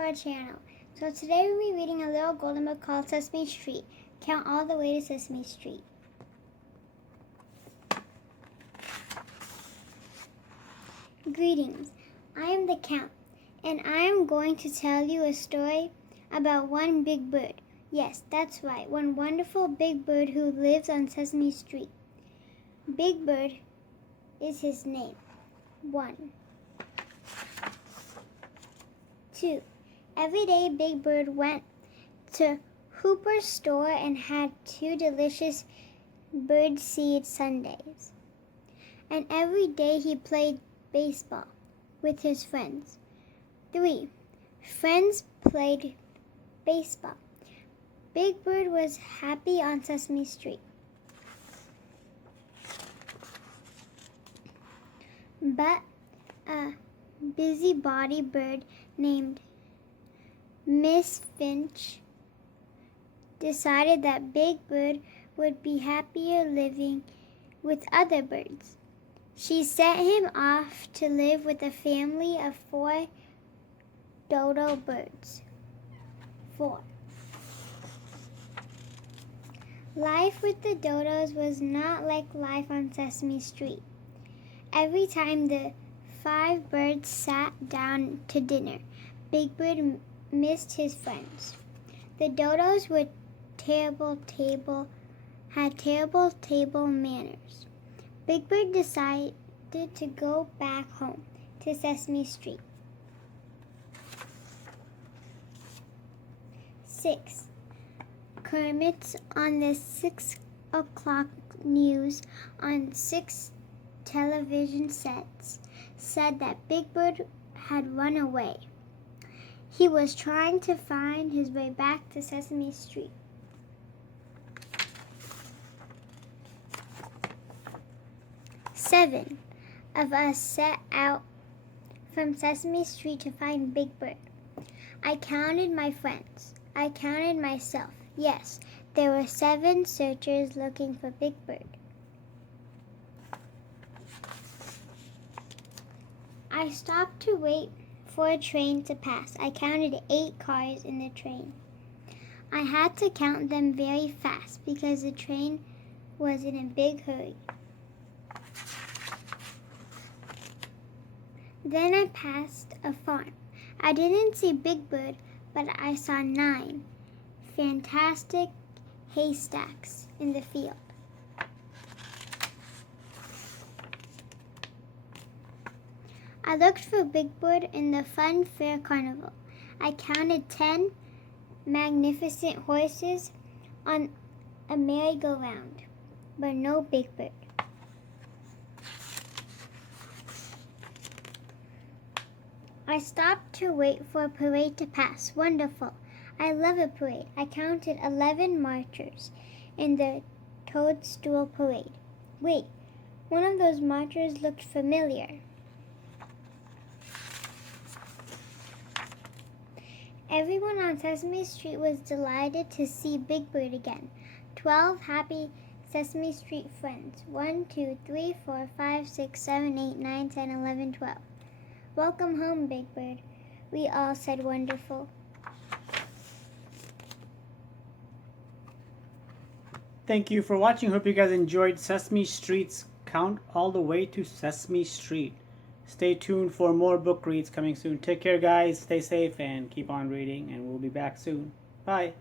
to our channel. So today we'll be reading a little golden book called Sesame Street. Count all the way to Sesame Street. Greetings, I am the Count, and I am going to tell you a story about one big bird. Yes, that's right, one wonderful big bird who lives on Sesame Street. Big Bird is his name. 1. 2. Every day Big Bird went to Hooper's store and had 2 delicious birdseed sundaes. And every day he played baseball with his friends. 3. Friends played baseball. Big Bird was happy on Sesame Street. But a busybody bird named Miss Finch decided that Big Bird would be happier living with other birds. She sent him off to live with a family of 4 dodo birds. 4. Life with the dodos was not like life on Sesame Street. Every time the 5 birds sat down to dinner, Big Bird missed his friends. The dodos had terrible table manners. Big Bird decided to go back home to Sesame Street. 6. Kermit's on the 6 o'clock news on 6 television sets said that Big Bird had run away. He was trying to find his way back to Sesame Street. 7 of us set out from Sesame Street to find Big Bird. I counted my friends. I counted myself. Yes, there were 7 searchers looking for Big Bird. I stopped to wait for a train to pass. I counted 8 cars in the train. I had to count them very fast because the train was in a big hurry. Then I passed a farm. I didn't see Big Bird, but I saw 9 fantastic haystacks in the field. I looked for Big Bird in the Fun Fair Carnival. I counted 10 magnificent horses on a merry-go-round, but no Big Bird. I stopped to wait for a parade to pass. Wonderful. I love a parade. I counted 11 marchers in the Toadstool Parade. Wait, one of those marchers looked familiar. Everyone on Sesame Street was delighted to see Big Bird again. 12 happy Sesame Street friends. 1, 2, 3, 4, 5, 6, 7, 8, 9, 10, 11, 12. Welcome home, Big Bird. We all said wonderful. Thank you for watching. Hope you guys enjoyed Sesame Street's Count All the Way to Sesame Street. Stay tuned for more book reads coming soon. Take care, guys. Stay safe and keep on reading, and we'll be back soon. Bye.